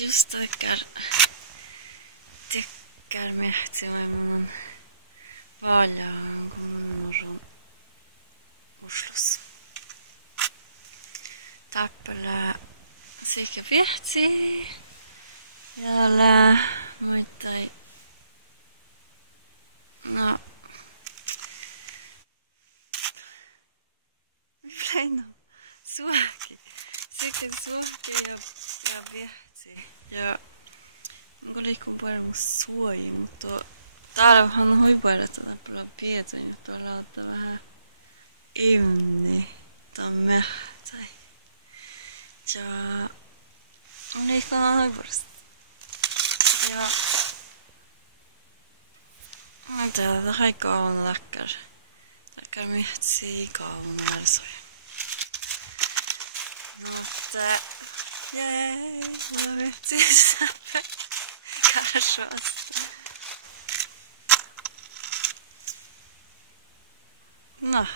just tykkään mehtimään valjaan kun uslus. Tappella sekä vihtsi ja muittai. No. Pleino. Suoki. Sekä suoki ja vihtsi. Ja onko liikkuu paljon suoji, mutta täällä on huipuudesta tappella pietoja, mutta tuolla ottaa vähän imni tai mehtäi. Ja on liikkuu huipuudesta. Ja mä tiedän, että haikka on läkkär. Läkkär miettii kauan mälsoja. Mutta jee, mä miettii sitä. Kasvasta. No.